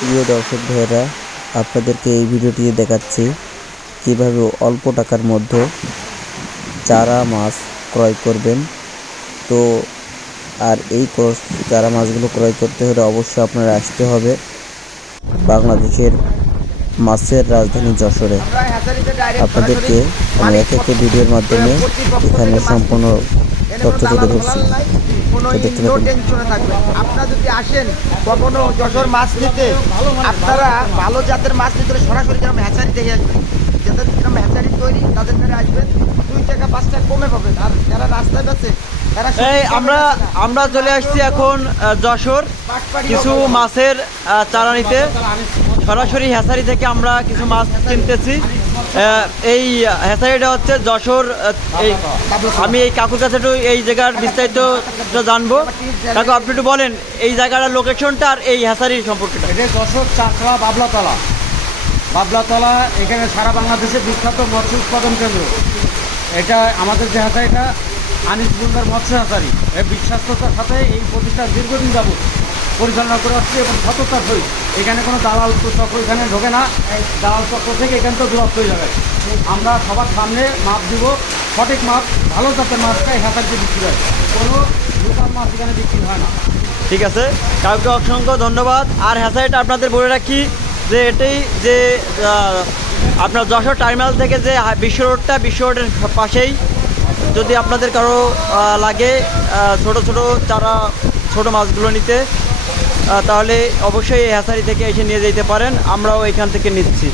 প্রিয় দর্শক ভাইয়েরা, আপনাদেরকে এই ভিডিওটিতে দেখাচ্ছি কীভাবে অল্প টাকার মধ্যে চারা মাছ ক্রয় করবেন। তো, আর এই চারা মাছগুলো ক্রয় করতে হলে অবশ্যই আপনারা আসতে হবে বাংলাদেশের মাছের রাজধানী যশোরে। আপনাদেরকে আমি এক একটা ভিডিওর মাধ্যমে এখানে সম্পূর্ণ তথ্য তুলে ধরছি। কোনো নো টেনশনে থাকবেন। আপনারা যদি আসেন কখনো যশোর মাছ নিতে আপনারা ভালো জাতের মাছ নিতে সরাসরি গ্রাম হ্যাচারি দেখে আসবেন। যাদের গ্রাম হ্যাচারি তৈরি তাদের দ্বারা আসবেন। দুই টাকা পাঁচ টাকা কমে পাবেন। আর যারা রাস্তায় বেছে এই আমরা আমরা চলে আসছি এখন যশোর। কিছু মাছের চারা নিতে। সরাসরি হ্যাসারি থেকে আমরা কিছু মাছ কিনতেছি। এই হ্যাসারিটা হচ্ছে যশোর এই, আমি এই কাকুর কাছে একটু এই জায়গার বিস্তারিত জানব। কাকু, আপনি একটু বলেন, এই জায়গাটার লোকেশনটা আর এই হ্যাসারি সম্পর্কেটা। এটা যশোর চাকরা বাবলাতলা। বাবলাতলা এখানে সারা বাংলাদেশে বিখ্যাত মৎস্য উৎপাদন কেন্দ্র। এটা আমাদের যে হাতারিটা আনিস বুলদার মৎস্য হাতারি এর বিশ্বাস্ততার সাথে এই প্রতিষ্ঠান দীর্ঘদিন যাবত পরিচালনা করে আসছে এবং সততার সহিত। এখানে কোনো দালাল চক্র এখানে ঢোকে না। দালাল চক্র থেকে এখান তো দূরত্ব হয়ে যাবে। আমরা সবার সামনে মাপ দিব। সঠিক মাপ, ভালো জাতের মাছটাই হাতারিতে বিক্রি হয়। কোনো লোকাল মাছ এখানে বিক্রি হয় না। ঠিক আছে। কাউকে অসংখ্য ধন্যবাদ। আর হ্যাসাইট আপনাদের বলে রাখি যে এটাই যে আপনার যশোর টার্মিনাল থেকে যে বিশ্ব রোডটা, বিশ্ব রোডের পাশেই। যদি আপনাদের কারও লাগে ছোট ছোট, চারা, ছোট মাছগুলো নিতে তাহলে অবশ্যই হ্যাসারি থেকে এসে নিয়ে যেতে পারেন। আমরাও এখান থেকে নিচ্ছি।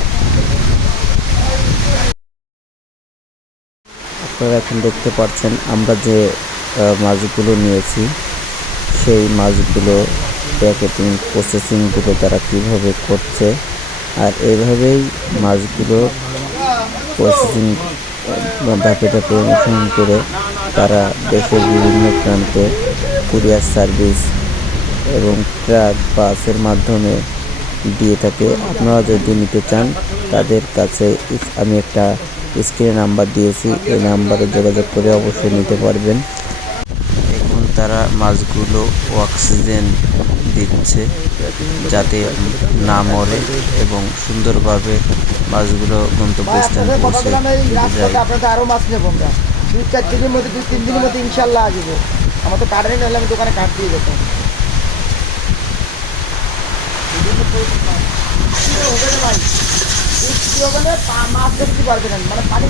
আপনারা এখন দেখতে পাচ্ছেন, আমরা যে মাছগুলো নিয়েছি, সেই মাছগুলো প্যাকেটিং প্রসেসিংগুলো তারা কীভাবে করছে, আর এইভাবেই মাছগুলো প্রসেসিং ধাপে ধাপে অনুসরণ করে তারা দেশের বিভিন্ন প্রান্তে কুরিয়ার সার্ভিস এবং ট্রাক, বাসের মাধ্যমে দিয়ে থাকে। আপনারা যদি নিতে চান, তাদের কাছে আমি একটা স্ক্রিনে নাম্বার দিয়েছি। এই নাম্বারে যোগাযোগ করে অবশ্যই নিতে পারবেন। এখন তারা মাছগুলো অক্সিজেন দিচ্ছে যাতে না মরে এবং সুন্দরভাবে মাছগুলো গন্তব্যস্থানে পৌঁছে আরও মাছ আমরা। তিন দিনের মধ্যে ইনশাল্লাহ আমার তো নিলে আমি দোকানে কার্ড দিয়ে যেতাম হবে না ভাই ওখানে মাছ ধরতে পারবে না মানে পানি